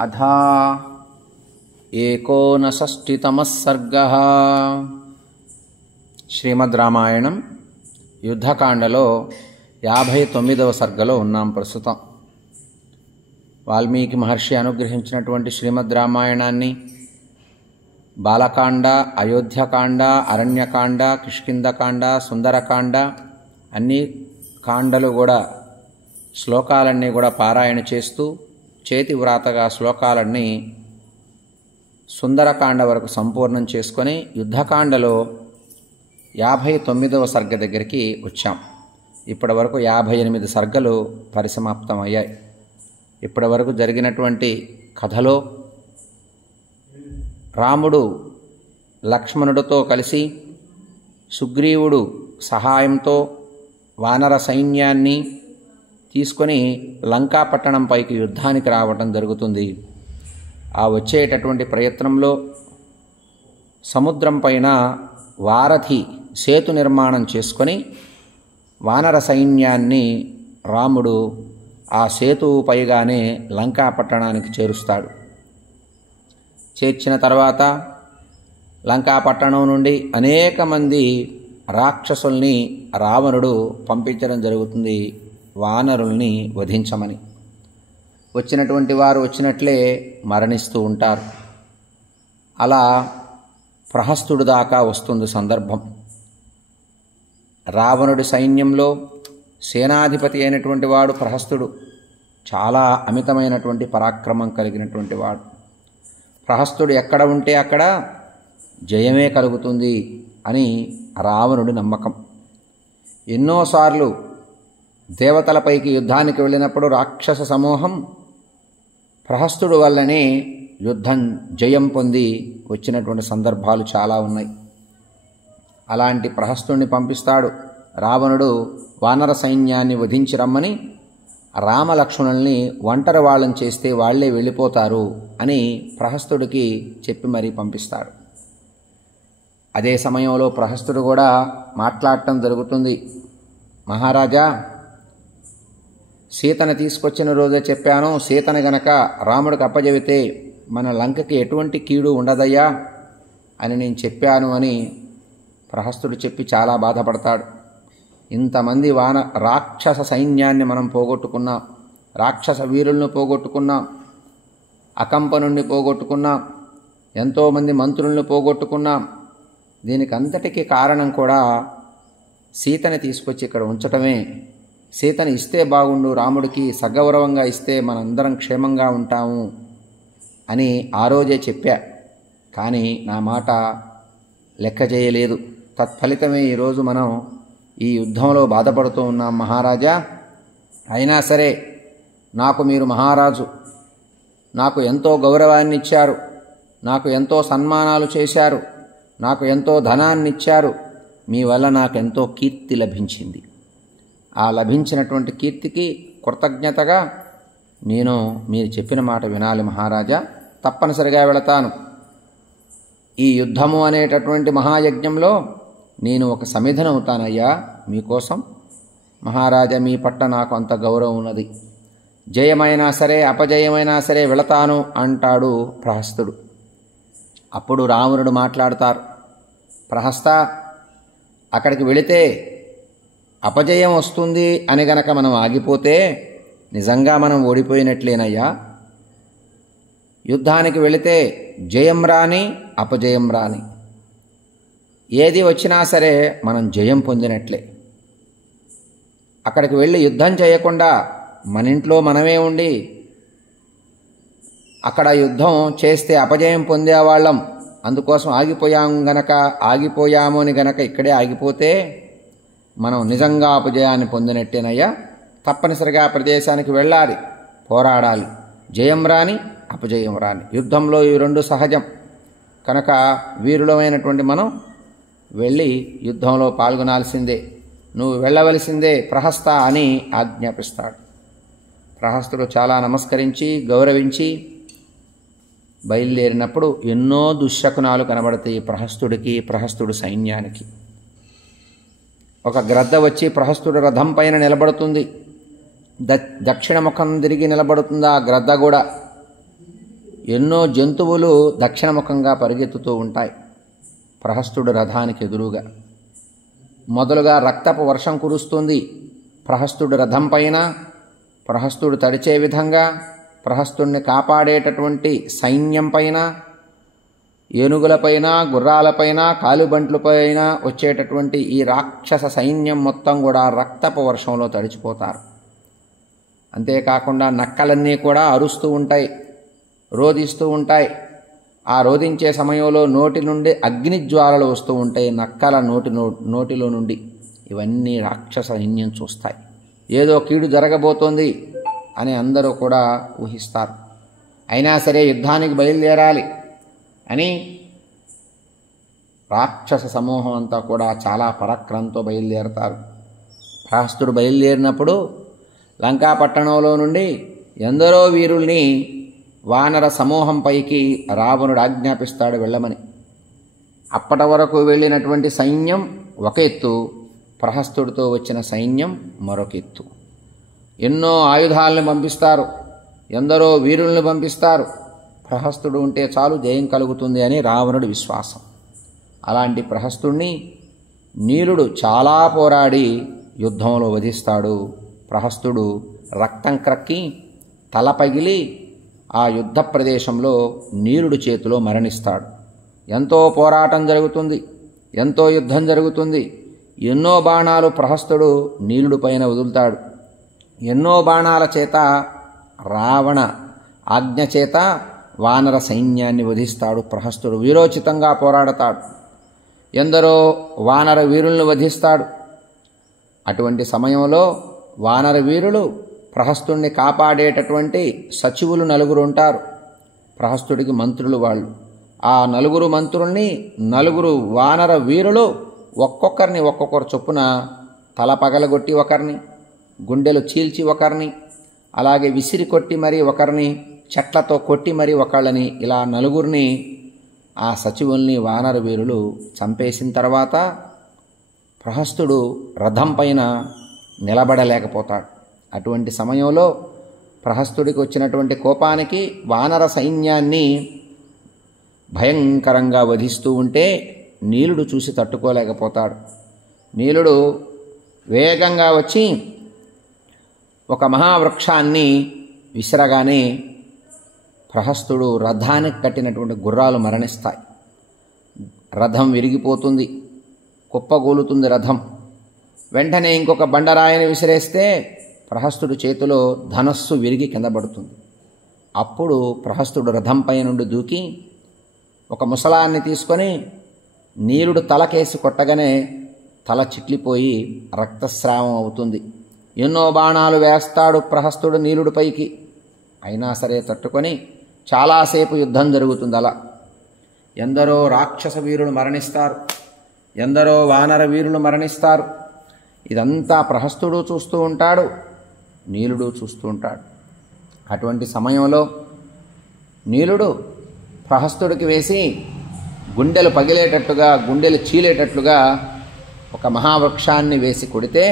అథా ఏకోనషష్టితమః సర్గః. శ్రీమద్ రామాయణం యుద్ధకాండలో 59వ సర్గలో ఉన్నాం ప్రస్తుతం. వాల్మీకి మహర్షి అనుగ్రహించినటువంటి శ్రీమద్ రామాయణాన్ని బాలకాండ, అయోధ్యకాండ, అరణ్యకాండ, కిష్కింధకాండ, సుందరకాండ అన్ని కాండలు కూడా శ్లోకాలన్నీ కూడా పారాయణ చేస్తూ చేతి వ్రాతగా శ్లోకాలన్నీ సుందరకాండ వరకు సంపూర్ణం చేసుకొని యుద్ధకాండలో 59వ సర్గ దగ్గరికి వచ్చాం. ఇప్పటి వరకు 58 సర్గలు పరిసమాప్తమయ్యాయి. ఇప్పటి వరకు జరిగినటువంటి కథలో రాముడు లక్ష్మణుడితో కలిసి సుగ్రీవుడు సహాయంతో వానర సైన్యాన్ని తీసుకొని లంకాపట్టణం పైకి యుద్ధానికి రావటం జరుగుతుంది. ఆ వచ్చేటటువంటి ప్రయత్నంలో సముద్రం పైన వారధి సేతు నిర్మాణం చేసుకొని వానర సైన్యాన్ని రాముడు ఆ సేతువు పైగానే లంకాపట్టణానికి చేరుస్తాడు. చేర్చిన తర్వాత లంకాపట్టణం నుండి అనేక మంది రాక్షసుల్ని రావణుడు పంపించడం జరుగుతుంది వానరుల్ని వధించమని. వచ్చినటువంటి వారు వచ్చినట్లే మరణిస్తూ ఉంటారు. అలా ప్రహస్తుడు దాకా వస్తుంది సందర్భం. రావణుడి సైన్యంలో సేనాధిపతి అయినటువంటి వాడు ప్రహస్తుడు. చాలా అమితమైనటువంటి పరాక్రమం కలిగినటువంటి వాడు. ప్రహస్తుడు ఎక్కడ ఉంటే అక్కడ జయమే కలుగుతుంది అని రావణుడి నమ్మకం. ఎన్నోసార్లు దేవతలపైకి యుద్ధానికి వెళ్ళినప్పుడు రాక్షస సమూహం ప్రహస్తుడు వల్లనే యుద్ధం జయం పొంది వచ్చినటువంటి సందర్భాలు చాలా ఉన్నాయి. అలాంటి ప్రహస్తుడిని పంపిస్తాడు రావణుడు. వానర సైన్యాన్ని వధించి రమ్మని రామలక్ష్మణుల్ని ఒంటరి వాళ్ళని చేస్తే వాళ్లే వెళ్ళిపోతారు అని ప్రహస్తుడికి చెప్పి మరీ పంపిస్తాడు. అదే సమయంలో ప్రహస్తుడు కూడా మాట్లాడటం జరుగుతుంది. మహారాజా, సీతను తీసుకొచ్చిన రోజే చెప్పాను, సీతను గనక రాముడికి అప్పజెబితే మన లంకకి ఎటువంటి కీడు ఉండదయ్యా అని నేను చెప్పాను అని ప్రహస్తుడు చెప్పి చాలా బాధపడతాడు. ఇంతమంది రాక్షస సైన్యాన్ని మనం పోగొట్టుకున్నాం, రాక్షస వీరులను పోగొట్టుకున్నాం, అకంపనుణ్ణి పోగొట్టుకున్నాం, ఎంతోమంది మంత్రులను పోగొట్టుకున్నాం. దీనికి అంతటికీ కారణం కూడా సీతని తీసుకొచ్చి ఇక్కడ ఉంచటమే. సీతని ఇస్తే బాగుండు, రాముడికి సగౌరవంగా ఇస్తే మనందరం క్షేమంగా ఉంటాము అని ఆ రోజే చెప్పా. కానీ నా మాట లెక్క చేయలేదు. తత్ఫలితమే ఈరోజు మనం ఈ యుద్ధంలో బాధపడుతూ ఉన్నాం మహారాజా. అయినా సరే నాకు మీరు మహారాజు, నాకు ఎంతో గౌరవాన్ని ఇచ్చారు, నాకు ఎంతో సన్మానాలు చేశారు, నాకు ఎంతో ధనాన్ని ఇచ్చారు. మీ వల్ల నాకెంతో కీర్తి లభించింది. ఆ లభించినటువంటి కీర్తికి కృతజ్ఞతగా నేను మీరు చెప్పిన మాట వినాలి మహారాజా. తప్పనిసరిగా వెళతాను. ఈ యుద్ధము అనేటటువంటి మహాయజ్ఞంలో నేను ఒక సమిధనవుతానయ్యా మీకోసం. మహారాజా, మీ పట్ల నాకు అంత గౌరవం ఉన్నది. జయమైనా సరే అపజయమైనా సరే వెళతాను అంటాడు ప్రహస్తుడు. అప్పుడు రావణుడు మాట్లాడతారు. ప్రహస్త, అక్కడికి వెళితే అపజయం వస్తుంది అని గనక మనం ఆగిపోతే నిజంగా మనం ఓడిపోయినట్లేనయ్యా. యుద్ధానికి వెళితే జయం రాని అపజయం రాని ఏది వచ్చినా సరే మనం జయం పొందినట్లే. అక్కడికి వెళ్ళి యుద్ధం చేయకుండా మన ఇంట్లో మనమే ఉండి అక్కడ యుద్ధం చేస్తే అపజయం పొందేవాళ్ళం. అందుకోసం ఆగిపోయాము అని గనక ఇక్కడే ఆగిపోతే మనం నిజంగా అపజయాన్ని పొందినట్టేనయ్యా. తప్పనిసరిగా ప్రదేశానికి వెళ్ళాలి, పోరాడాలి. జయం రాని అపజయం రాని యుద్ధంలో ఈ రెండు సహజం. కనుక వీరులమైనటువంటి మనం వెళ్ళి యుద్ధంలో పాల్గొనాల్సిందే, నువ్వు వెళ్ళవలసిందే ప్రహస్త అని ఆజ్ఞాపిస్తాడు. ప్రహస్తుడు చాలా నమస్కరించి గౌరవించి బయలుదేరినప్పుడు ఎన్నో దుశ్శకునాలు కనబడతాయి ప్రహస్తుడికి, ప్రహస్తుడు సైన్యానికి. ఒక గ్రద్ద వచ్చి ప్రహస్తుడు రథం పైన నిలబడుతుంది. దక్షిణ ముఖం తిరిగి నిలబడుతుంది ఆ గ్రద్ద కూడా. ఎన్నో జంతువులు దక్షిణముఖంగా పరిగెత్తుతూ ఉంటాయి ప్రహస్తుడి రథానికి ఎదురుగా. మొదలుగా రక్తపు వర్షం కురుస్తుంది ప్రహస్తుడి రథం పైన. ప్రహస్తుడు తడిచే విధంగా ప్రహస్తుడిని కాపాడేటటువంటి సైన్యం పైన, ఏనుగులపైన, గుర్రాలపైన, కాలుబంట్లపైన వచ్చేటటువంటి ఈ రాక్షస సైన్యం మొత్తం కూడా రక్తపు వర్షంలో తడిచిపోతారు. అంతేకాకుండా నక్కలన్నీ కూడా అరుస్తూ ఉంటాయి, రోదిస్తూ ఉంటాయి. ఆ రోదించే సమయంలో నోటి నుండి అగ్నిజ్వాలలు వస్తూ ఉంటాయి నక్కల నోటిలో నుండి. ఇవన్నీ రాక్షస సైన్యం చూస్తాయి. ఏదో కీడు జరగబోతోంది అని అందరూ కూడా ఊహిస్తారు. అయినా సరే యుద్ధానికి బయలుదేరాలి అని రాక్షస సమూహం అంతా కూడా చాలా పరాక్రమంతో బయలుదేరతారు. ప్రహస్తుడు బయలుదేరినప్పుడు లంకాపట్టణంలో నుండి ఎందరో వీరుల్ని వానర సమూహంపైకి రావణుడు ఆజ్ఞాపిస్తాడు వెళ్ళమని. అప్పటి వరకు వెళ్ళినటువంటి సైన్యం ఒక ఎత్తు, ప్రహస్తుడితో వచ్చిన సైన్యం మరొక ఎత్తు. ఎన్నో ఆయుధాలను పంపిస్తారు, ఎందరో వీరుల్ని పంపిస్తారు. ప్రహస్తుడు ఉంటే చాలు జయం కలుగుతుంది అని రావణుడి విశ్వాసం. అలాంటి ప్రహస్తుడిని నీలుడు చాలా పోరాడి యుద్ధంలో వధిస్తాడు. ప్రహస్తుడు రక్తం క్రక్కి తల పగిలి ఆ యుద్ధ ప్రదేశంలో నీలుడి చేతిలో మరణిస్తాడు. ఎంతో పోరాటం జరుగుతుంది, ఎంతో యుద్ధం జరుగుతుంది. ఎన్నో బాణాలు ప్రహస్తుడు నీలుడి పైన వదులుతాడు. ఎన్నో బాణాల చేత రావణ ఆజ్ఞ చేత వానర సైన్యాన్ని వధిస్తాడు. ప్రహస్తుడు వీరోచితంగా పోరాడతాడు, ఎందరో వానర వీరులను వధిస్తాడు. అటువంటి సమయంలో వానర వీరులు ప్రహస్తుడిని కాపాడేటటువంటి సచివులు నలుగురు ఉంటారు. ప్రహస్తుడికి మంత్రులు వాళ్ళు. ఆ నలుగురు మంత్రుల్ని నలుగురు వానర వీరులు ఒక్కొక్కరిని ఒక్కొక్కరు చొప్పున తల పగలగొట్టి ఒకరిని, గుండెలు చీల్చి ఒకరిని, అలాగే విసిరి కొట్టి మరీ ఒకరిని, చెట్లతో కొట్టి మరీ ఒకళ్ళని, ఇలా నలుగురిని ఆ సచివుల్ని వానర వీరులు చంపేసిన తర్వాత ప్రహస్తుడు రథం పైన నిలబడలేకపోతాడు. అటువంటి సమయంలో ప్రహస్తుడికి వచ్చినటువంటి కోపానికి వానర సైన్యాన్ని భయంకరంగా వధిస్తూ ఉంటే నీలుడు చూసి తట్టుకోలేకపోతాడు. నీలుడు వేగంగా వచ్చి ఒక మహావృక్షాన్ని విసిరగానే ప్రహస్తుడు రథానికి కట్టినటువంటి గుర్రాలు మరణిస్తాయి. రథం విరిగిపోతుంది, కుప్పగూలుతుంది రథం. వెంటనే ఇంకొక బండరాయిని విసిరేస్తే ప్రహస్తుడు చేతిలో ధనస్సు విరిగి కింద పడుతుంది. అప్పుడు ప్రహస్తుడు రథంపై నుండి దూకి ఒక ముసలాన్ని తీసుకొని నీలుడు తలకేసి కొట్టగానే తల చిట్లిపోయి రక్తస్రావం అవుతుంది. ఎన్నో బాణాలు వేస్తాడు ప్రహస్తుడు నీలుడిపైకి. అయినా సరే తట్టుకొని చాలాసేపు యుద్ధం జరుగుతుంది. అలా ఎందరో రాక్షస వీరులు మరణిస్తారు, ఎందరో వానర వీరులు మరణిస్తారు. ఇదంతా ప్రహస్తుడు చూస్తూ ఉంటాడు, నీలుడు చూస్తూ ఉంటాడు. అటువంటి సమయంలో నీలుడు ప్రహస్తుడికి వేసి గుండెలు పగిలేటట్టుగా, గుండెలు చీలేటట్లుగా ఒక మహావృక్షాన్ని వేసి కొడితే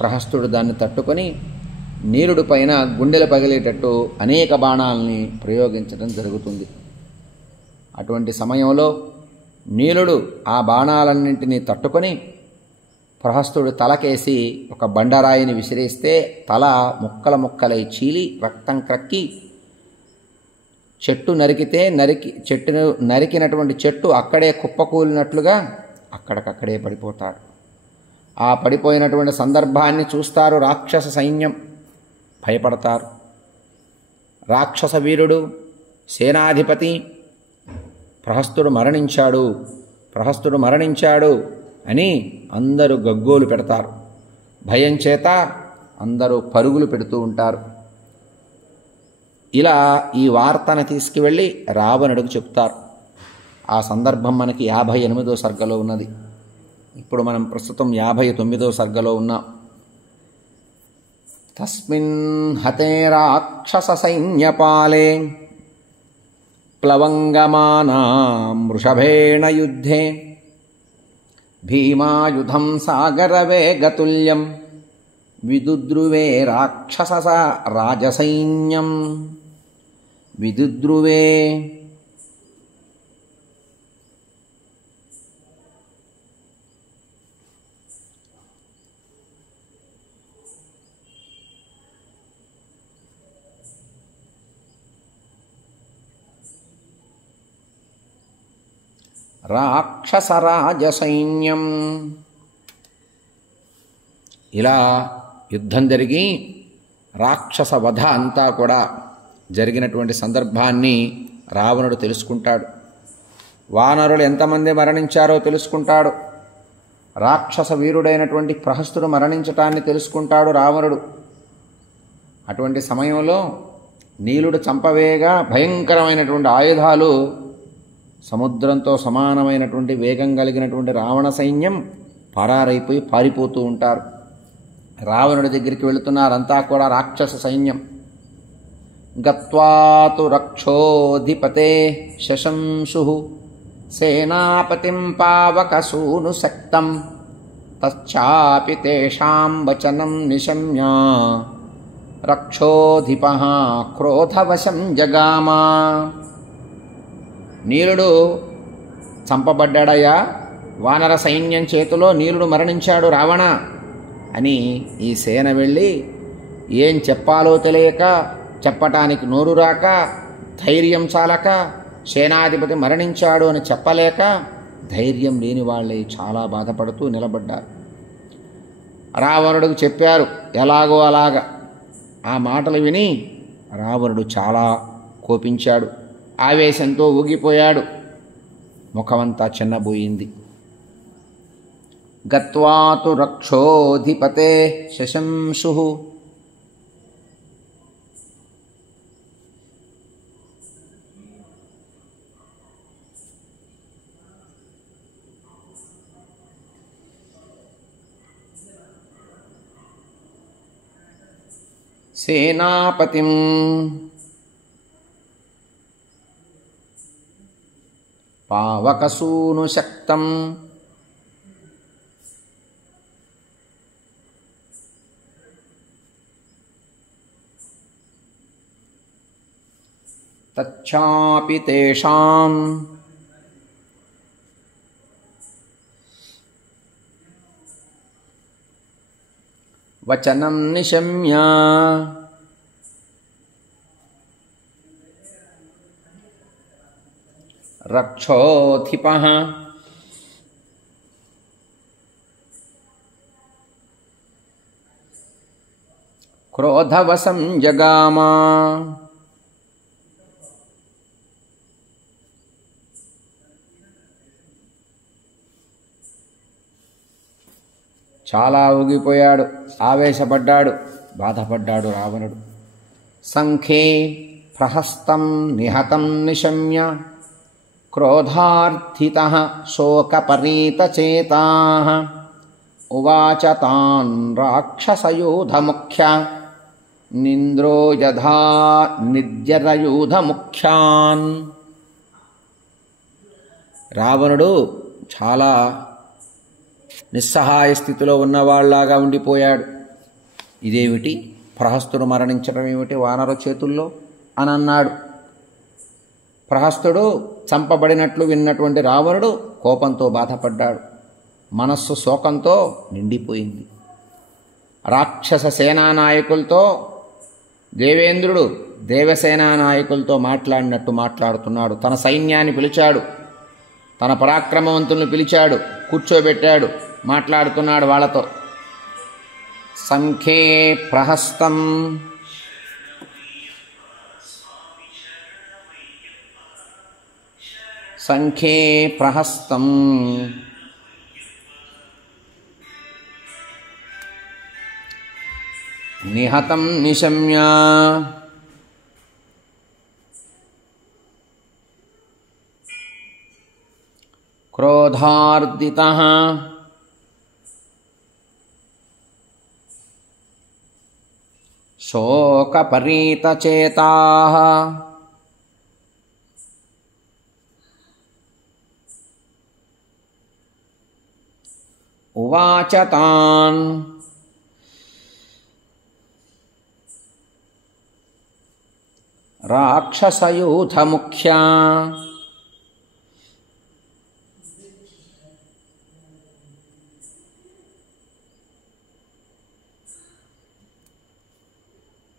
ప్రహస్తుడు దాన్ని తట్టుకొని నీలుడి పైన గుండెలు పగిలేటట్టు అనేక బాణాలని ప్రయోగించడం జరుగుతుంది. అటువంటి సమయంలో నీలుడు ఆ బాణాలన్నింటినీ తట్టుకొని ప్రహస్తుడు తలకేసి ఒక బండరాయిని విసిరేస్తే తల ముక్కల ముక్కలై చీలి రక్తం క్రక్కి చెట్టు నరికినటువంటి చెట్టు అక్కడే కుప్పకూలినట్లుగా అక్కడికక్కడే పడిపోతాడు. ఆ పడిపోయినటువంటి సందర్భాన్ని చూస్తారు రాక్షస సైన్యం, భయపడతారు. రాక్షస వీరుడు సేనాధిపతి ప్రహస్తుడు మరణించాడు అని అందరూ గగ్గోలు పెడతారు. భయం చేత అందరూ పరుగులు పెడుతూ ఉంటారు. ఇలా ఈ వార్తను తీసుకువెళ్ళి రావణుడికి చెప్తారు. ఆ సందర్భం మనకి 58వ సర్గలో ఉన్నది. ఇప్పుడు మనం ప్రస్తుతం 59వ సర్గలో ఉన్నాం. తస్మిన్ హతే రాక్షస సైన్యపాలే ప్లవంగమానాం వృషభేణ యుద్ధే భీమాయుధం సాగరవేగతుల్యం విదుద్రువే రాక్షస రాజసైన్యం విదుద్రువే. రాక్షసరాజ సైన్యం. ఇలా యుద్ధం జరిగి రాక్షస వధ అంతా కూడా జరిగినటువంటి సందర్భాన్ని రావణుడు తెలుసుకుంటాడు. వానరులు ఎంతమంది మరణించారో తెలుసుకుంటాడు. రాక్షస వీరుడైనటువంటి ప్రహస్తుడు మరణించటాన్ని తెలుసుకుంటాడు రావణుడు. అటువంటి సమయంలో నీలుడు చంపవేగా భయంకరమైనటువంటి ఆయుధాలు, సముద్రంతో సమానమైనటువంటి వేగం కలిగినటువంటి రావణ సైన్యం పరారైపోయి పారిపోతూ ఉంటారు. రావణుడి దగ్గరికి వెళుతున్నారంతా కూడా రాక్షస సైన్యం. గత్వాతు రక్షోధిపతే శశంసు సేనాపతిం పావకసూను శక్తం తచ్చాపి తేషాం వచనం నిశమ్య రక్షోధిపః క్రోధవశం జగామా. నీలుడు చంపబడ్డాడయ్యా, వానర సైన్యం చేతిలో నీలుడు మరణించాడు రావణ అని ఈ సేన వెళ్ళి ఏం చెప్పాలో తెలియక, చెప్పటానికి నోరు రాక, ధైర్యం చాలక, సేనాధిపతి మరణించాడు అని చెప్పలేక ధైర్యం లేని వాళ్ళే చాలా బాధపడుతూ నిలబడ్డారు. రావణుడికి చెప్పారు ఎలాగో అలాగా. ఆ మాటలు విని రావణుడు చాలా కోపించాడు, ఆవేశంతో ఊగిపోయాడు, ముఖమంతా చిన్నబోయింది. గత్వాతు రక్షోధిపతే శశంసు సేనాపతిం పావకసూను శక్తం తచ్చాపి తేషాం వచనం నిశమ్య రక్షోధిపః క్రోధవశం జగామా. చాలా ఊగిపోయాడు, ఆవేశపడ్డాడు, బాధపడ్డాడు రావణుడు. సంఖ్యే ప్రహస్తం నిహతం నిశమ్య క్రోధార్థితః శోకపరీతచేతాః ఉవాచ తాన్ రాక్షసయూధముఖ్య నింద్రో యథా నిర్జరయూధముఖ్యాన్. రావణుడు చాలా నిస్సహాయ స్థితిలో ఉన్నవాళ్లాగా ఉండిపోయాడు. ఇదేమిటి, ప్రహస్తుడు మరణించడం ఏమిటి వానర చేతుల్లో అని అన్నాడు. ప్రహస్తుడు చంపబడినట్లు విన్నటువంటి రావణుడు కోపంతో బాధపడ్డాడు, మనస్సు శోకంతో నిండిపోయింది. రాక్షస సేనానాయకులతో దేవేంద్రుడు దేవసేనానాయకులతో మాట్లాడినట్టు మాట్లాడుతున్నాడు. తన సైన్యాన్ని పిలిచాడు, తన పరాక్రమవంతులను పిలిచాడు, కూర్చోబెట్టాడు, మాట్లాడుతున్నాడు వాళ్ళతో. సంఖ్యే ప్రహస్తం సంఖ్యే ప్రహస్తం నిహతం నిశమ్య క్రోధార్దితః శోకపరీతచేతాః ఉవాచ తాన్ రాక్షసయూథముఖ్యా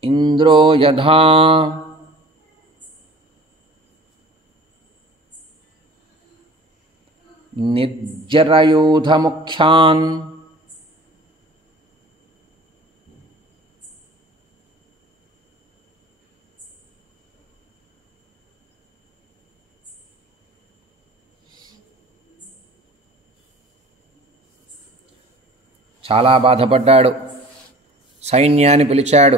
ఇంద్రో యథా నిర్జరయూథముఖ్యాన్ చాలా బాధపడ్డాడు. సైన్యాన్ని పిలిచాడు,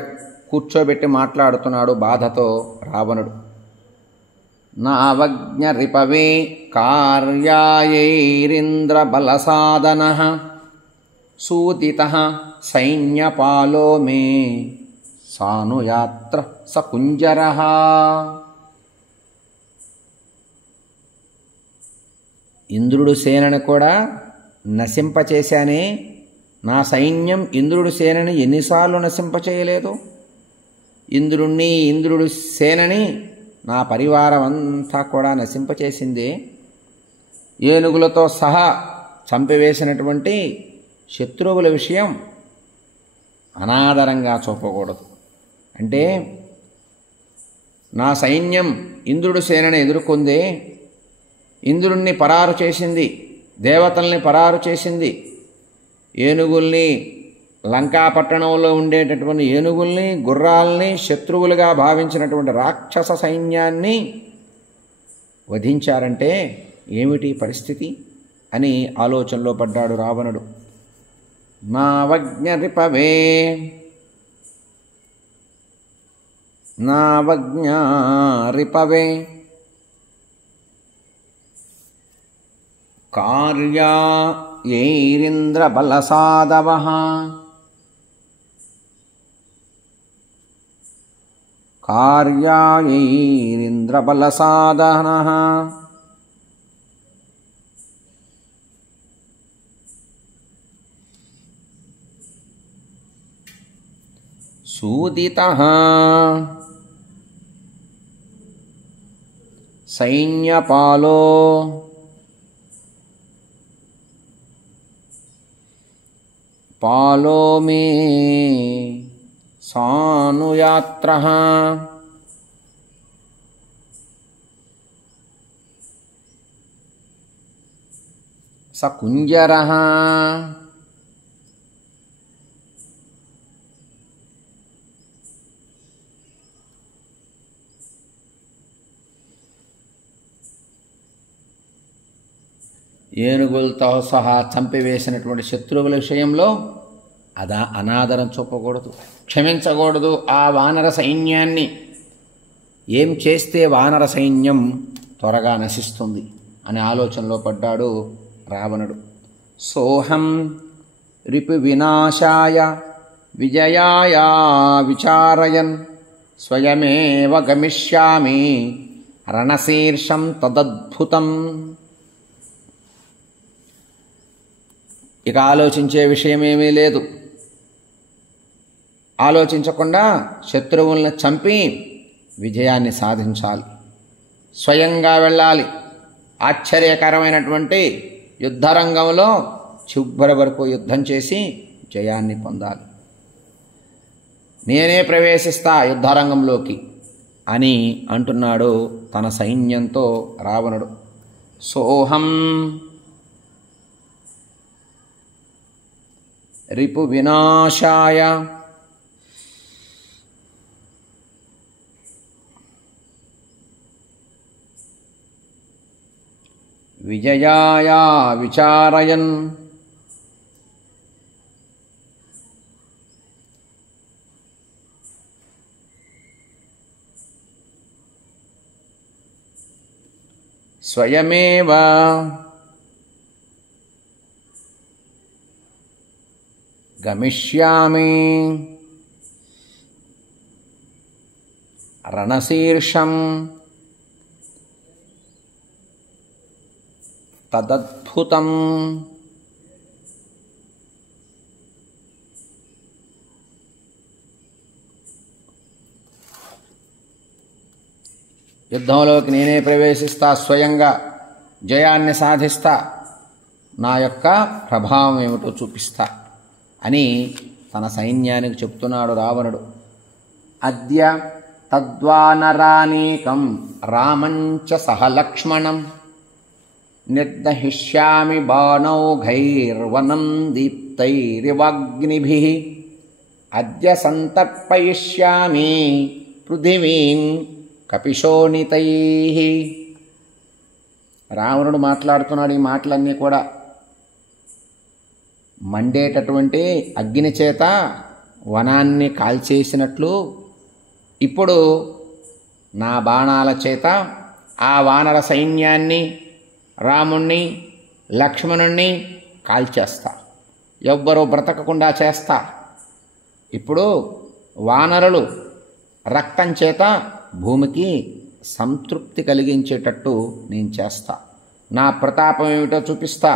కూర్చోబెట్టి మాట్లాడుతున్నాడు బాధతో రావణుడు. నావజ్ఞ రిపవే కార్యాయైరింద్ర బలసాదనః సూతితః సైన్యపాలో మే సానుయాత్ర సకుంజరః. ఇంద్రుడు సేనను కూడా నశింపచేశానే, నా సైన్యం ఇంద్రుడి సేనని ఎన్నిసార్లు నశింపచేయలేదు? ఇంద్రుడి సేనని నా పరివారం అంతా కూడా నశింపచేసిందే. ఏనుగులతో సహా చంపివేసినటువంటి శత్రువుల విషయం అనాదరంగా చూపకూడదు. అంటే నా సైన్యం ఇంద్రుడి సేనని ఎదుర్కొందే, ఇంద్రుణ్ణి పరారు చేసింది, దేవతల్ని పరారు చేసింది, ఏనుగుల్ని లంకాపట్టణంలో ఉండేటటువంటి ఏనుగుల్ని గుర్రాల్ని శత్రువులుగా భావించినటువంటి రాక్షస సైన్యాన్ని వధించారంటే ఏమిటి పరిస్థితి అని ఆలోచనలో పడ్డాడు రావణుడు. నావజ్ఞ రిపవే కార్యాయైరింద్ర బలసాదవః కార్యాయైరింద్ర బలసాదనః సూదితః సైన్యపాలో పాలో మే సానుయాత్రః సకుంజరః. ఏనుగులతో సహా చంపివేసినటువంటి శత్రువుల విషయంలో అనాదరం చూపకూడదు, క్షమించకూడదు ఆ వానర సైన్యాన్ని. ఏం చేస్తే వానర సైన్యం త్వరగా నశిస్తుంది అనే ఆలోచనలో పడ్డాడు రావణుడు. సోహం రిపు వినాశాయ విజయాయ విచారయన్ స్వయమేవ గమిష్యామి రణశీర్షం తదద్భుతం. ఇక ఆలోచించే విషయమేమీ లేదు. ఆలోచించకుండా శత్రువులను చంపి విజయాన్ని సాధించాలి, స్వయంగా వెళ్ళాలి, ఆశ్చర్యకరమైనటువంటి యుద్ధరంగంలో చివరి వరకు యుద్ధం చేసి జయాన్ని పొందాలి. నేనే ప్రవేశిస్తా యుద్ధరంగంలోకి అని అంటున్నాడు తన సైన్యంతో రావణుడు. సోహం రిపు వినాశాయ విజయాయ విచారయన్ స్వయమేవ గమిష్యామి రణశీర్షం తదద్భుతం. యుద్ధంలోకి నేనే ప్రవేశిస్తా, స్వయంగా జయాన్ని సాధిస్తా, నా యొక్క ప్రభావం ఏమిటో చూపిస్తా అని తన సైన్యానికి చెప్తున్నాడు రావణుడు. అద్య తద్వానరానీకం రామంచ సహ లక్ష్మణం నిర్దహిష్యామి బాణౌఘైర్వనం దీప్తైరివాగ్నిభిః అద్య సంతర్పయిష్యామి పృథివీం కపిశోణితైః. రావణుడు మాట్లాడుతున్నాడు. ఈ మాటలన్నీ కూడా మండేటటువంటి అగ్ని చేత వనాన్ని కాల్చేసినట్లు ఇప్పుడు నా బాణాల చేత ఆ వానర సైన్యాన్ని, రాముణ్ణి, లక్ష్మణుణ్ణి కాల్చేస్తా, ఎవ్వరూ బ్రతకకుండా చేస్తా. ఇప్పుడు వానరులు రక్తం చేత భూమికి సంతృప్తి కలిగించేటట్టు నేను చేస్తా, నా ప్రతాపం ఏమిటో చూపిస్తా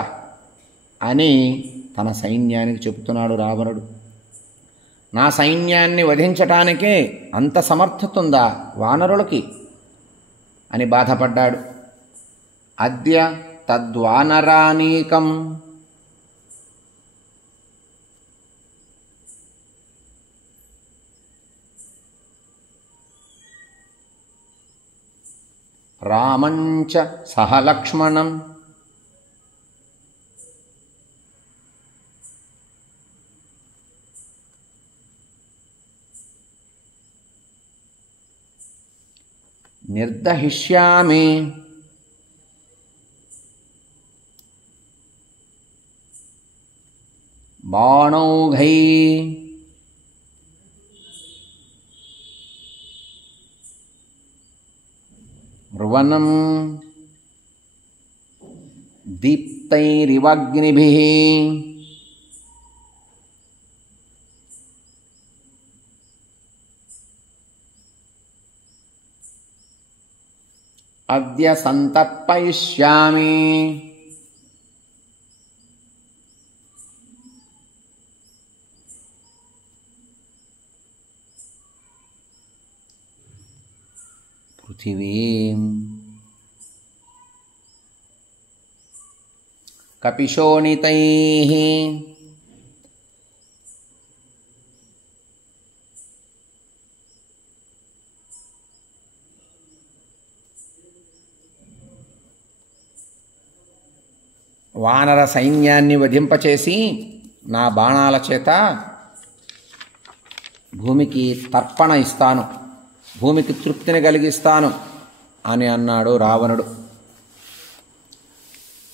అని తన సైన్యానికి చెబుతున్నాడు రావణుడు. నా సైన్యాన్ని వధించటానికే అంత సమర్థత ఉందా వానరులకి అని బాధపడ్డాడు. అద్య తద్వానరానీకం. రామంచ సహ లక్ష్మణం నిర్దహిష్యామి బాణౌఘై ర్వణం దీప్తైరివాగ్నిభిః అద్య సంతర్పయిష్యామి పృథివీం కపిశోణితైః. వానర సైన్యాన్ని వధింపచేసి నా బాణాల చేత భూమికి తర్పణ ఇస్తాను, భూమికి తృప్తిని కలిగిస్తాను అని అన్నాడు రావణుడు.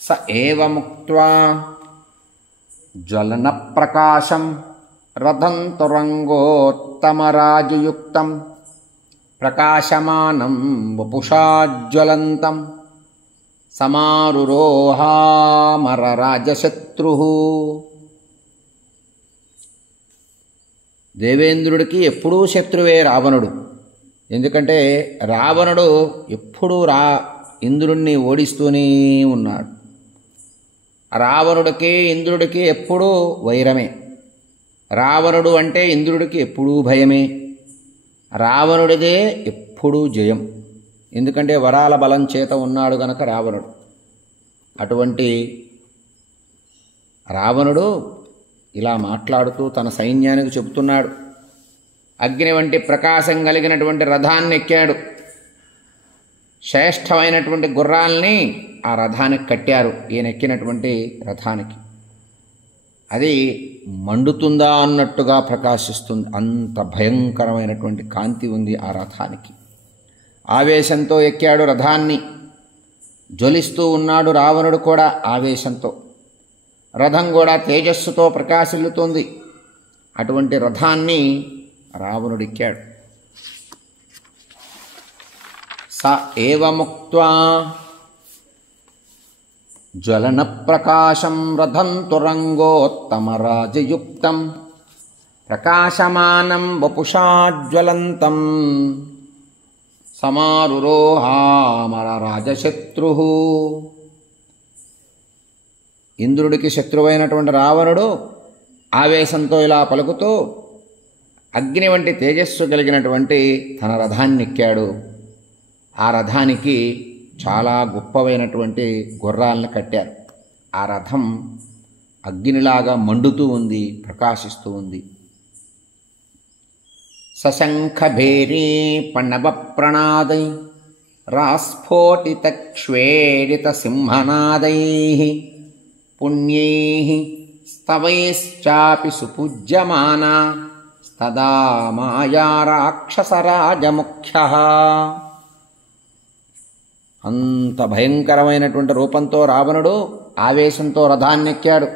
స ఏవ ముక్త్వా జ్వలన ప్రకాశం రథం తురంగోత్తమరాజయుక్తం ప్రకాశమానం వపుషాజ్వలంతం సమారురోహామరరాజశత్రుః. దేవేంద్రుడికి ఎప్పుడూ శత్రువే రావణుడు. ఎందుకంటే రావణుడు ఎప్పుడూ ఇంద్రుణ్ణి ఓడిస్తూనే ఉన్నాడు. రావణుడికి ఇంద్రుడికి ఎప్పుడూ వైరమే. రావణుడు అంటే ఇంద్రుడికి ఎప్పుడూ భయమే. రావణుడిదే ఎప్పుడూ జయం. ఎందుకంటే వరాల బలం చేత ఉన్నాడు గనక రావణుడు. అటువంటి రావణుడు ఇలా మాట్లాడుతూ తన సైన్యానికి చెబుతున్నాడు. అగ్ని వంటి ప్రకాశం కలిగినటువంటి రథాన్ని ఎక్కాడు. శ్రేష్టమైనటువంటి గుర్రాల్ని ఆ రథానికి కట్టారు, ఈయన ఎక్కినటువంటి రథానికి. అది మండుతుందా అన్నట్టుగా ప్రకాశిస్తుంది, అంత భయంకరమైనటువంటి కాంతి ఉంది ఆ రథానికి. ఆవేశంతో ఎక్కాడు రథాన్ని. జ్వలిస్తూ ఉన్నాడు రావణుడు కూడా ఆవేశంతో. రథం కూడా తేజస్సుతో ప్రకాశిల్లుతోంది. అటువంటి రథాన్ని రావణుడు ఎక్కాడు. స ఏవ ముక్త్వా జ్వలన ప్రకాశం రథం తురంగోత్తమరాజయుక్తం ప్రకాశమానం వపుషాజ్వలంతం సమారురోహామరరాజశత్రుః. ఇంద్రుడికి శత్రువైనటువంటి రావణుడు ఆవేశంతో ఇలా పలుకుతూ అగ్ని వంటి తేజస్సు కలిగినటువంటి తన రథాన్ని ఎక్కాడు. ఆ రథానికి చాలా గొప్పవైనటువంటి గుర్రాలను కట్టారు. ఆ రథం అగ్నిలాగా మండుతూ ఉంది, ప్రకాశిస్తూ ఉంది. సశంఖభేరీ పణవ ప్రణాదై రాస్ఫోటిత క్షేడిత సింహనాదై పుణ్యై స్తవైశ్చాపి సుపూజ్యమానా తదా మాయా రాక్షసరాజముఖ్యః. అంత భయంకరమైనటువంటి రూపంతో రావణుడు ఆవేశంతో రథాన్నెక్కాడు.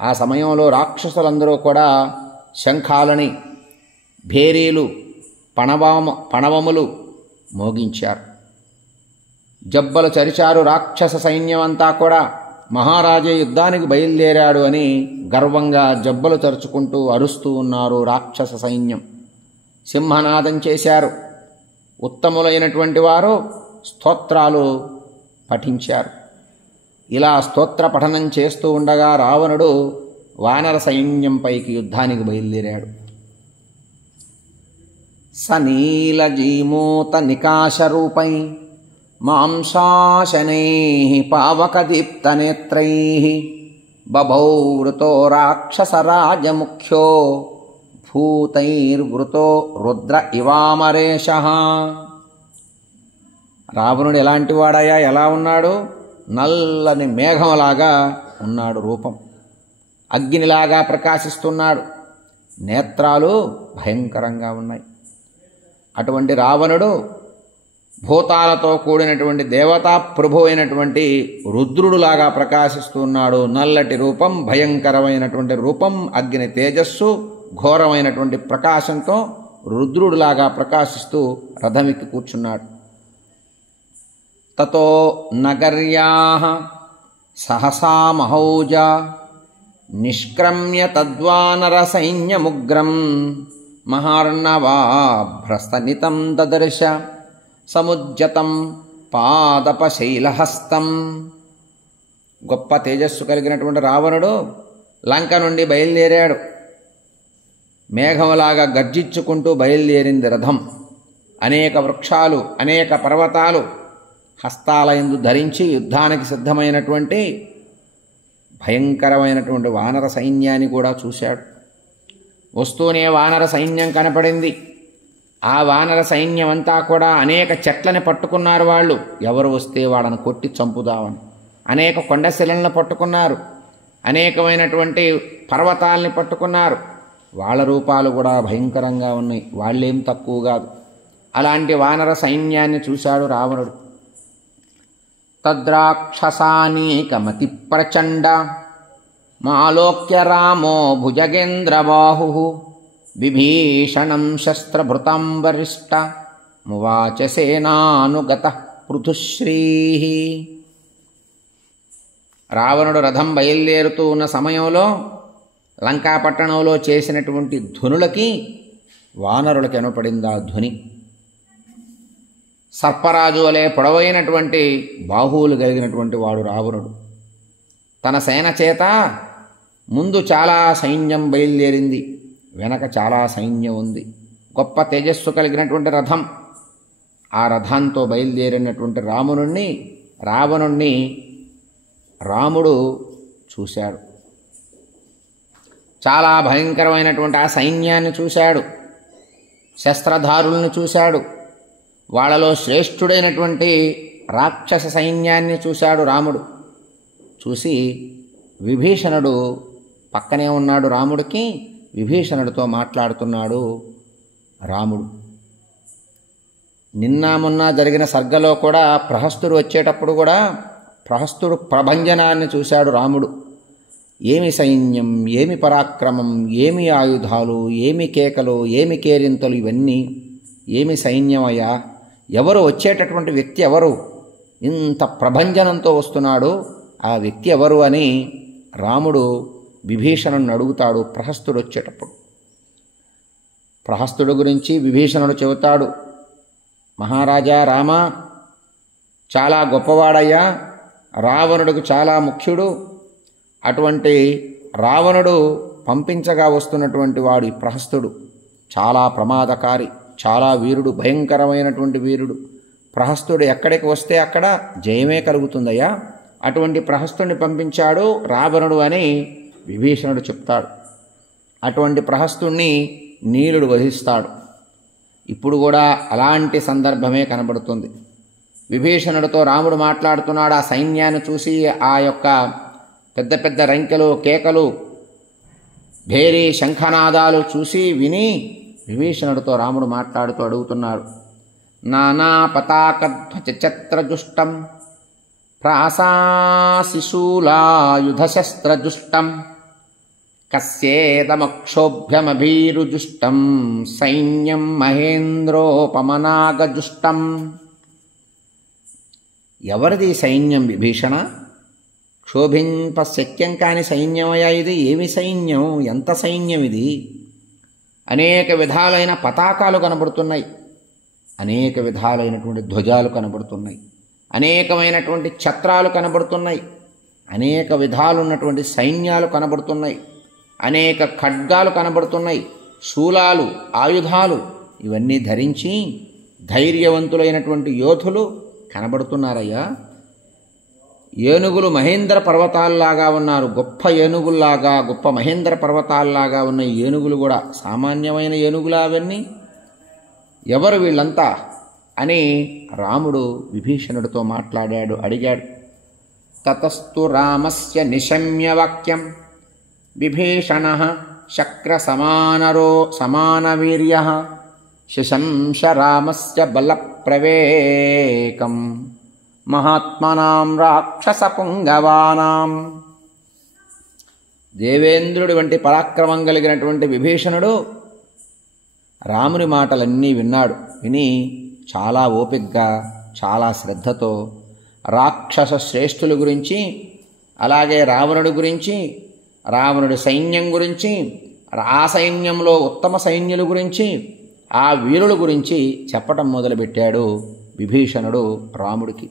ఆ సమయంలో రాక్షసులందరూ కూడా శంఖాలని, భేరీలు, పణవములు మోగించారు. జబ్బలు చరిచారు. రాక్షస సైన్యం అంతా కూడా మహారాజే యుద్ధానికి బయలుదేరాడు అని గర్వంగా జబ్బలు తరుచుకుంటూ అరుస్తూ ఉన్నారు రాక్షస సైన్యం. సింహనాదం చేశారు. ఉత్తములైనటువంటి వారు స్తోత్రాలు పఠించారు. ఇలా స్తోత్ర పఠనం చేస్తూ ఉండగా రావణుడు వానర సైన్యంపైకి యుద్ధానికి బయలుదేరాడు. సనీలజీమూత నికాశరూపై మాంసాశనై పావకదీప్తనేత్రై బభౌవృతో రాక్షసరాజముఖ్యో భూతైర్వృతో రుద్ర ఇవామరేషః. రావణుడు ఎలాంటి వాడయా? ఎలా ఉన్నాడు? నల్లని మేఘంలాగా ఉన్నాడు. రూపం అగ్నిలాగా ప్రకాశిస్తున్నాడు. నేత్రాలు భయంకరంగా ఉన్నాయి. అటువంటి రావణుడు భూతాలతో కూడినటువంటి దేవతా ప్రభు అయినటువంటి రుద్రుడులాగా ప్రకాశిస్తున్నాడు. నల్లటి రూపం, భయంకరమైనటువంటి రూపం, అగ్ని తేజస్సు, ఘోరమైనటువంటి ప్రకాశంతో రుద్రుడులాగా ప్రకాశిస్తూ రథమెక్కి కూర్చున్నాడు. తతో నగర్యాః సహసా మహౌజా నిష్క్రమ్య తద్వానర సైన్యముగ్రం మహార్ణవాభ్రస్తనితం దదర్శ సముజ్జతం పాదపశైలహస్తం. గొప్ప తేజస్సు కలిగినటువంటి రావణుడు లంక నుండి బయలుదేరాడు. మేఘంలాగా గర్జించుకుంటూ బయలుదేరింది రథం. అనేక వృక్షాలు, అనేక పర్వతాలు హస్తాలయందు ధరించి యుద్ధానికి సిద్ధమైనటువంటి భయంకరమైనటువంటి వానర సైన్యాన్ని కూడా చూశాడు. వస్తూనే వానర సైన్యం కనపడింది. ఆ వానర సైన్యం అంతా కూడా అనేక చెట్లని పట్టుకున్నారు. వాళ్ళు ఎవరు వస్తే వాళ్ళని కొట్టి చంపుదామని అనేక కొండశిలలను పట్టుకున్నారు. అనేకమైనటువంటి పర్వతాలని పట్టుకున్నారు. వాళ్ళ రూపాలు కూడా భయంకరంగా ఉన్నాయి. వాళ్ళేం తక్కువ కాదు. అలాంటి వానర సైన్యాన్ని చూశాడు రావణుడు. తద్రాక్షసానీకమతి ప్రచండ మాలోక్య రామో భుజగేంద్రబాహు విభీషణం శస్త్రభృతం వరిష్ట మువాచ సేనానుగతః పృథుశ్రీః. రావణుడు రథం బయలుదేరుతూ ఉన్న సమయంలో లంకాపట్టణంలో చేసినటువంటి ధ్వనులకి వానరులకు వినపడింది. ఆ ధ్వని సర్పరాజు వలె పొడవైనటువంటి బాహువులు కలిగినటువంటి వాడు రావణుడు. తన సేన చేత ముందు చాలా సైన్యం బయలుదేరింది, వెనక చాలా సైన్యం ఉంది. గొప్ప తేజస్సు కలిగినటువంటి రథం. ఆ రథంతో బయలుదేరినటువంటి రావణుణ్ణి రాముడు చూశాడు. చాలా భయంకరమైనటువంటి ఆ సైన్యాన్ని చూశాడు. శస్త్రధారులను చూశాడు. వాళ్ళలో శ్రేష్ఠుడైనటువంటి రాక్షస సైన్యాన్ని చూశాడు రాముడు. చూసి విభీషణుడు పక్కనే ఉన్నాడు. రాముడికి విభీషణుడితో మాట్లాడుతున్నాడు రాముడు. నిన్న మొన్న జరిగిన సర్గలో కూడా ప్రహస్తుడు వచ్చేటప్పుడు కూడా ప్రహస్తుడు ప్రభంజనాన్ని చూశాడు రాముడు. ఏమి సైన్యం, ఏమి పరాక్రమం, ఏమి ఆయుధాలు, ఏమి కేకలు, ఏమి కేరింతలు, ఇవన్నీ ఏమి సైన్యమయ్యా, ఎవరు వచ్చేటటువంటి వ్యక్తి ఎవరు, ఇంత ప్రభంజనంతో వస్తున్నాడు, ఆ వ్యక్తి ఎవరు అని రాముడు విభీషణుని అడుగుతాడు. ప్రహస్తుడు వచ్చేటప్పుడు ప్రహస్తుడు గురించి విభీషణుడు చెబుతాడు. మహారాజా రామ చాలా గొప్పవాడయ్యా, రావణుడికి చాలా ముఖ్యుడు. అటువంటి రావణుడు పంపించగా వస్తున్నటువంటి వాడు ఈ ప్రహస్తుడు. చాలా ప్రమాదకారి, చాలా వీరుడు, భయంకరమైనటువంటి వీరుడు. ప్రహస్తుడు ఎక్కడికి వస్తే అక్కడ జయమే కలుగుతుందయ్యా, అటువంటి ప్రహస్తుడిని పంపించాడు రావణుడు అని విభీషణుడు చెప్తాడు. అటువంటి ప్రహస్తుడిని నీలుడు వధిస్తాడు. ఇప్పుడు కూడా అలాంటి సందర్భమే కనబడుతుంది. విభీషణుడితో రాముడు మాట్లాడుతున్నాడు. ఆ సైన్యాన్ని చూసి, ఆ యొక్క పెద్ద పెద్ద రంకెలు, కేకలు, భేరీ శంఖనాదాలు చూసి విని విభీషణుడితో రాముడు మాట్లాడుతూ అడుగుతున్నాడు. నానా పతాకధ్వజఛత్రజుష్టం ప్రాసాశిశూలాయుధశస్త్రజుష్టం కస్యేదమక్షోభ్యమభీరుజుష్టం సైన్యం మహేంద్రోపమనాగజుష్టం. ఎవరిది సైన్యం విభీషణ? క్షోభింప శక్యం కాని సైన్యమయ్యా ఇది. ఏమి సైన్యం? ఎంత సైన్యం ఇది? అనేక విధాలైన పతాకాలు కనబడుతున్నాయి, అనేక విధాలైనటువంటి ధ్వజాలు కనబడుతున్నాయి, అనేకమైనటువంటి ఛత్రాలు కనబడుతున్నాయి, అనేక విధాలున్నటువంటి సైన్యాలు కనబడుతున్నాయి, అనేక ఖడ్గాలు కనబడుతున్నాయి, శూలాలు, ఆయుధాలు ఇవన్నీ ధరించి ధైర్యవంతులైనటువంటి యోధులు కనబడుతున్నారయ్యా. ఏనుగులు మహేంద్ర పర్వతాల్లాగా ఉన్నారు. గొప్ప ఏనుగుల్లాగా, గొప్ప మహేంద్ర పర్వతాల్లాగా ఉన్న ఏనుగులు కూడా సామాన్యమైన ఏనుగులా అవన్నీ? ఎవరు వీళ్ళంతా అని రాముడు విభీషణుడితో మాట్లాడాడు, అడిగాడు. తతస్తు రామస్య నిశమ్య వాక్యం విభీషణః శక్ర సమానవీర్యః శశంస రామస్య బలప్రవేకం మహాత్మనాం రాక్షస పుంగవానాం. దేవేంద్రుడి వంటి పరాక్రమం కలిగినటువంటి విభీషణుడు రాముని మాటలన్నీ విన్నాడు. విని చాలా ఓపికగా, చాలా శ్రద్ధతో రాక్షస శ్రేష్ఠుల గురించి, అలాగే రావణుడి గురించి, రావణుడి సైన్యం గురించి, ఆ సైన్యంలో ఉత్తమ సైన్యుల గురించి, ఆ వీరుల గురించి చెప్పటం మొదలుపెట్టాడు విభీషణుడు రాముడికి.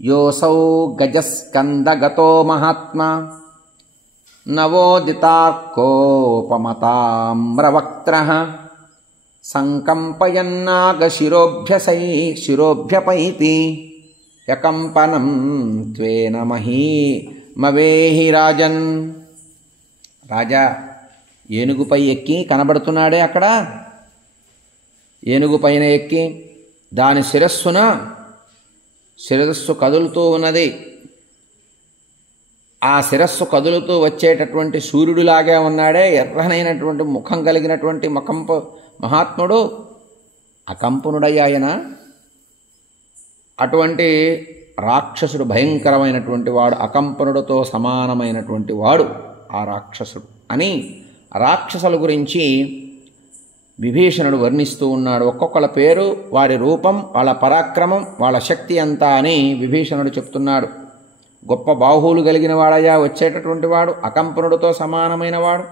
యోసౌ గజస్కందగతో మహాత్మా నవోదితార్కోపమతామ్రవక్త్రః సంకంపయన్నాగశిరోభ్యపైతి యకంపనం త్వేన మవేహి రాజన్. రాజా, ఏనుగుపై ఎక్కి కనబడుతున్నాడే అక్కడ, ఏనుగుపైన ఎక్కి దాని శిరస్సు కదులుతూ ఉన్నది. ఆ శిరస్సు కదులుతూ వచ్చేటటువంటి సూర్యుడిలాగే ఉన్నాడే, ఎర్రనైనటువంటి ముఖం కలిగినటువంటి మహాత్ముడు అకంపనుడయ్యాయన. అటువంటి రాక్షసుడు భయంకరమైనటువంటి వాడు, అకంపనుడితో సమానమైనటువంటి వాడు ఆ రాక్షసుడు అని రాక్షసుల గురించి విభీషణుడు వర్ణిస్తూ ఉన్నాడు. ఒక్కొక్కళ్ళ పేరు, వారి రూపం, వాళ్ళ పరాక్రమం, వాళ్ళ శక్తి అంతా అని విభీషణుడు చెప్తున్నాడు. గొప్ప బాహువులు కలిగిన వాడయ్యా వచ్చేటటువంటి వాడు, అకంపనుడితో సమానమైన వాడు.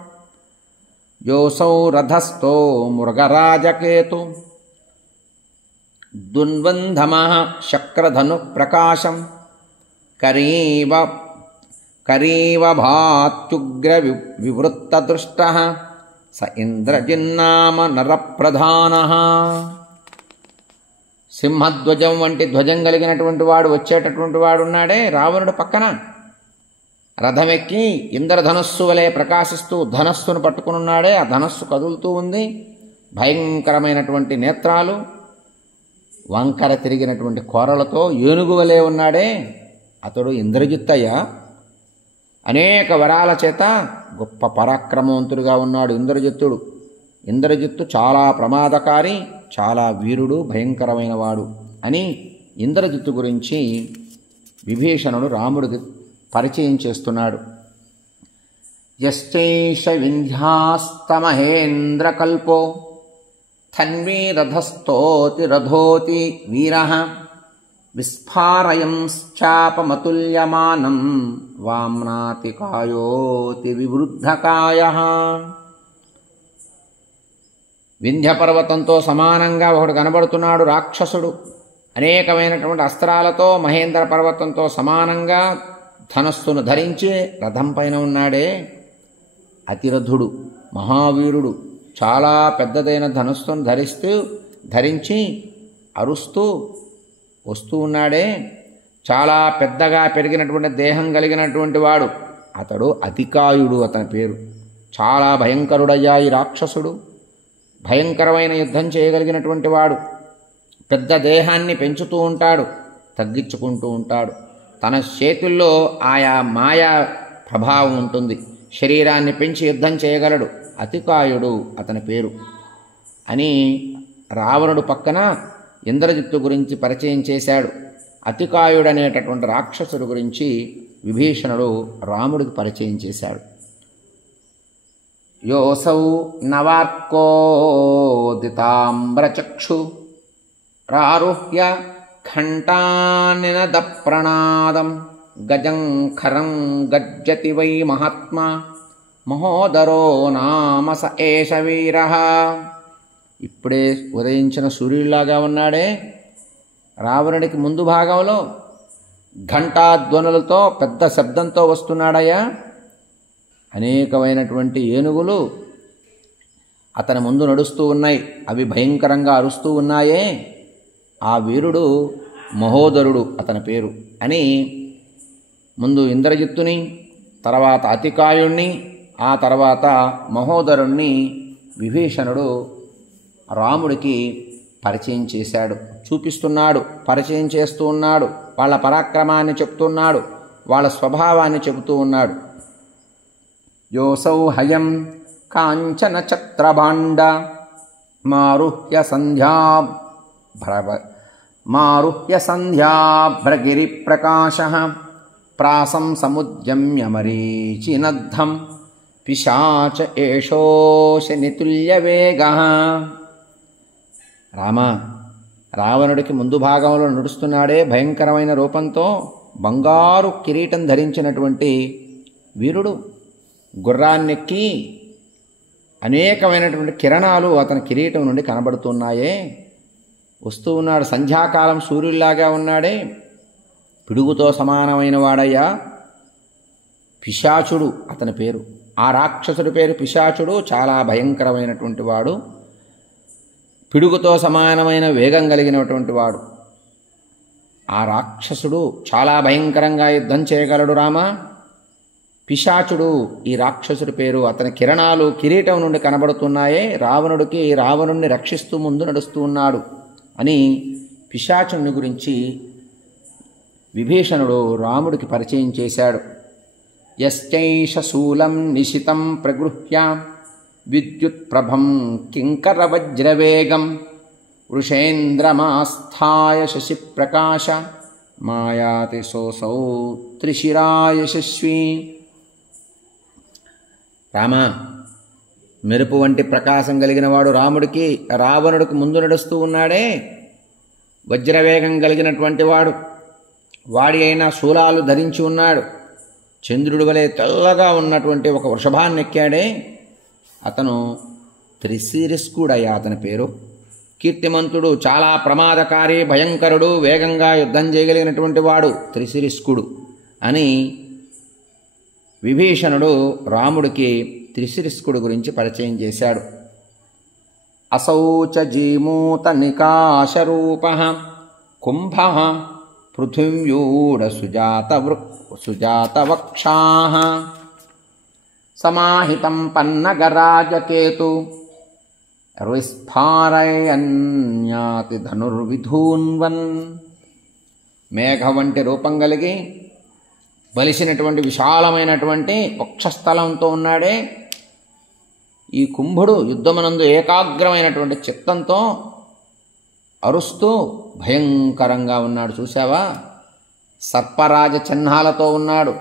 యోసౌ రథస్థో మృగరాజకేతు దున్వంధమః శక్రధను ప్రకాశం కరీవభాత్యుగ్ర వివృత్తదృష్టః స ఇంద్రజిన్నామ నరప్రధానః. సింహధ్వజం వంటి ధ్వజం కలిగినటువంటి వాడు వచ్చేటటువంటి వాడు ఉన్నాడే రావణుడు పక్కన. రథమెక్కి ఇంద్రధనస్సు వలె ప్రకాశిస్తూ ధనస్సును పట్టుకునున్నాడే, ఆ ధనస్సు కదులుతూ ఉంది. భయంకరమైనటువంటి నేత్రాలు, వంకర తిరిగినటువంటి కోరలతో ఏనుగు వలె ఉన్నాడే, అతడు ఇంద్రజిత్తయ్య. అనేక వరాల చేత గొప్ప పరాక్రమవంతుడిగా ఉన్నాడు ఇంద్రజిత్తుడు. ఇంద్రజిత్తు చాలా ప్రమాదకారి, చాలా వీరుడు, భయంకరమైన వాడు అని ఇంద్రజిత్తు గురించి విభీషణుడు రాముడికి పరిచయం చేస్తున్నాడు. యశ్చైష వింధ్యాస్తమహేంద్రకల్పో ధన్వీరథస్థోతి రథోతి వీరః విస్ఫారయంశ్చాపమతుల్యమానం వామ్నాతికాయోతి వివృద్ధకాయః. వింధ్యపర్వతంతో సమానంగా ఒకడు కనబడుతున్నాడు రాక్షసుడు. అనేకమైనటువంటి అస్త్రాలతో మహేంద్ర పర్వతంతో సమానంగా ధనస్సును ధరించి రథం పైన ఉన్నాడే, అతిరథుడు, మహావీరుడు. చాలా పెద్దదైన ధనస్సును ధరించి అరుస్తూ వస్తూ ఉన్నాడే, చాలా పెద్దగా పెరిగినటువంటి దేహం కలిగినటువంటి వాడు. అతడు అతికాయుడు అతని పేరు. చాలా భయంకరుడయ్యా ఈ రాక్షసుడు. భయంకరమైన యుద్ధం చేయగలిగినటువంటి వాడు. పెద్ద దేహాన్ని పెంచుతూ ఉంటాడు, తగ్గించుకుంటూ ఉంటాడు. తన చేతుల్లో ఆయా మాయా ప్రభావం ఉంటుంది. శరీరాన్ని పెంచి యుద్ధం చేయగలడు. అతికాయుడు అతని పేరు అని రావణుడు పక్కన ఇంద్రజిత్తు గురించి పరిచయం చేశాడు. అతికాయుడు అనేటటువంటి రాక్షసుడు గురించి విభీషణుడు రాముడికి పరిచయం చేశాడు. యోసౌ నవార్కోదితాంబ్రచక్షు రారుహ్య ఘంటానినద ప్రణాదం గజం ఖరం గజ్జతి వై మహాత్మా మహోదరో నామ స ఏష వీరః. ఇప్పుడే ఉదయించిన సూర్యుడిలాగా ఉన్నాడే, రావణుడికి ముందు భాగంలో ఘంటాధ్వనులతో పెద్ద శబ్దంతో వస్తున్నాడయ్యా. అనేకమైనటువంటి ఏనుగులు అతని ముందు నడుస్తూ ఉన్నాయి. అవి భయంకరంగా అరుస్తూ ఉన్నాయే. ఆ వీరుడు మహోదరుడు అతని పేరు అని ముందు ఇంద్రజిత్తుని, తర్వాత అతికాయుణ్ణి, ఆ తర్వాత మహోదరుణ్ణి విభీషణుడు రాముడికి పరిచయం చేశాడు, చూపిస్తున్నాడు, పరిచయం చేస్తూ ఉన్నాడు. వాళ్ళ పరాక్రమాన్ని చెప్తున్నాడు, వాళ్ళ స్వభావాన్ని చెబుతూ ఉన్నాడు. యోసౌ హయం కాంచన ఛత్రభాండ మారుహ్య సంధ్యాభ్రగిరి ప్రకాశః ప్రాసం సముద్యమ్య మరీచినద్ధం పిశాచ ఏషోశనితుల్య వేగః. రామా, రావణుడికి ముందు భాగంలో నడుస్తున్నాడే భయంకరమైన రూపంతో, బంగారు కిరీటం ధరించినటువంటి వీరుడు. గుర్రాన్నెక్కి అనేకమైనటువంటి కిరణాలు అతని కిరీటం నుండి కనబడుతున్నాయే. వస్తూ ఉన్నాడు. సంధ్యాకాలం సూర్యుడిలాగా ఉన్నాడే. పిడుగుతో సమానమైన వాడయ్యా. పిశాచుడు అతని పేరు. ఆ రాక్షసుడి పేరు పిశాచుడు. చాలా భయంకరమైనటువంటి వాడు. పిడుగుతో సమానమైన వేగం కలిగినటువంటి వాడు. ఆ రాక్షసుడు చాలా భయంకరంగా యుద్ధం చేయగలడు రామా. పిశాచుడు ఈ రాక్షసుడి పేరు. అతని కిరణాలు కిరీటం నుండి కనబడుతున్నాయే. రావణుడిని రక్షిస్తూ ముందు నడుస్తూ ఉన్నాడు అని పిశాచుని గురించి విభీషణుడు రాముడికి పరిచయం చేశాడు. యశ్చైష శూలం నిశితం ప్రగృహ్య విద్యుత్ప్రభం కింకర వజ్రవేగం వృషేంద్రమాస్థాయ శశిప్రకాశ మాయాతి సోసౌ త్రిశిరాయశస్వి. రామా, మెరుపు వంటి ప్రకాశం కలిగిన వాడు రావణుడికి ముందు నడుస్తూ ఉన్నాడే. వజ్రవేగం కలిగినటువంటి వాడు. వాడి అయినా శూలాలు ధరించి ఉన్నాడు. చంద్రుడి వలె తెల్లగా ఉన్నటువంటి ఒక వృషభాన్ని ఎక్కాడే. అతను త్రిశిరస్కుడయ్యా అతని పేరు. కీర్తిమంతుడు, చాలా ప్రమాదకారి, భయంకరుడు, వేగంగా యుద్ధం చేయగలిగినటువంటి వాడు త్రిశిరస్కుడు అని విభీషణుడు రాముడికి త్రిశిరస్కుడు గురించి పరిచయం చేశాడు. అసౌచ జీమూత నికాశరూపః కుంభః పృథివ్యూఢ సుజాతవక్షాః సమాహితం పన్నగరాజకేతు విస్ఫారయన్యాతి ధనుర్విధూన్వన్. మేఘ వంటి రూపం కలిగి బలిసినటువంటి విశాలమైనటువంటి వక్షస్థలంతో ఉన్నాడే. ఈ కుంభుడు యుద్ధమునందు ఏకాగ్రమైనటువంటి చిత్తంతో అరుస్తూ భయంకరంగా ఉన్నాడు. చూసావా, సర్పరాజ చిహ్నాలతో ఉన్నాడు.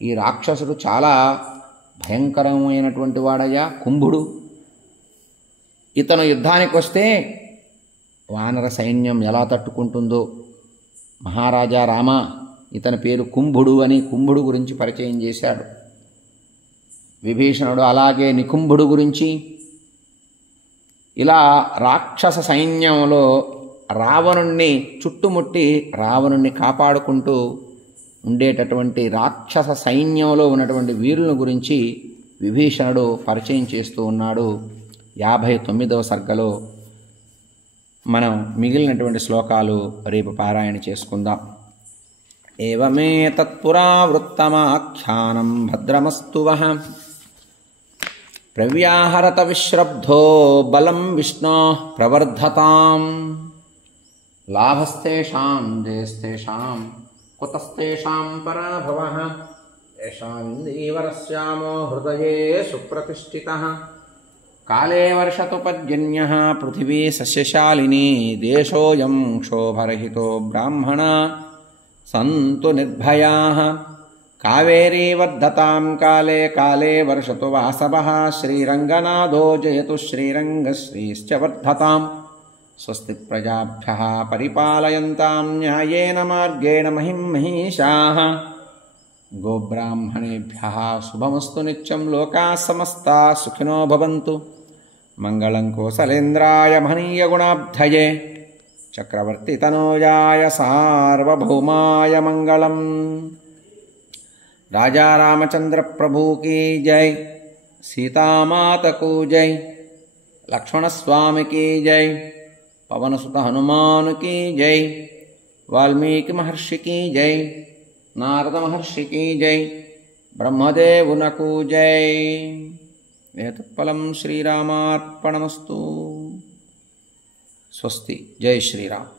ఈ రాక్షసుడు చాలా భయంకరమైనటువంటి వాడయ్యా కుంభుడు. ఇతను యుద్ధానికి వస్తే వానర సైన్యం ఎలా తట్టుకుంటుందో. మహారాజా రామ, ఇతని పేరు కుంభుడు అని కుంభుడు గురించి పరిచయం చేశాడు విభీషణుడు. అలాగే నికుంభుడు గురించి, ఇలా రాక్షస సైన్యంలో రావణుణ్ణి చుట్టుముట్టి రావణుణ్ణి కాపాడుకుంటూ ఉండేటటువంటి రాక్షస సైన్యంలో ఉన్నటువంటి వీరుల గురించి విభీషణుడు పరిచయం చేస్తూ ఉన్నాడు 59వ సర్గలో. మనం మిగిలినటువంటి శ్లోకాలు రేపు పారాయణ చేసుకుందాం. ఏవమే తత్పురావృత్తమాఖ్యానం భద్రమస్తు వః ప్రవ్యాహరత విశ్రబ్ధో బలం విష్ణోః ప్రవర్ధతాం లాభస్తేషాం జయస్తేషాం కుతస్తేషాం పరాభవః యశాందీవరస్యామో హృదయే సుప్రతిష్ఠితః కాలే వర్షతు పర్జన్యః పృథివీ సస్యశాలినీ దేశోऽयं క్షోభరహితో బ్రాహ్మణా సంతు నిర్భయాః కావేరీ వర్ధతాం కాలే కాలే వర్షతు వాసవః శ్రీరంగనాథో జయతు శ్రీరంగశ్రీశ్చ వర్ధతాం స్వస్తి ప్రజాభ్యః పరిపాలయంతాం న్యాయేన మార్గేణ మహిం మహిషాః గోబ్రాహ్మణేభ్యః శుభమస్తు నిత్యం లోకాః సమస్తాః సుఖినో భవంతు మంగళం కోసలేంద్రాయ మహనీయ గుణాబ్ధయే చక్రవర్తి తనూజాయ సార్వభౌమాయ మంగళం. రాజా రామచంద్ర ప్రభు की जय, सीतामाता को जय, लक्ष्मण स्वामी की जय, पवन सुत हनुमान की जय, वाल्मीकि महर्षि की जय, नारद महर्षि की जय, ब्रह्मदेवुनको जय. एतत्फलं श्रीरामार्पणमस्तु. स्वस्ति. जय श्रीराम.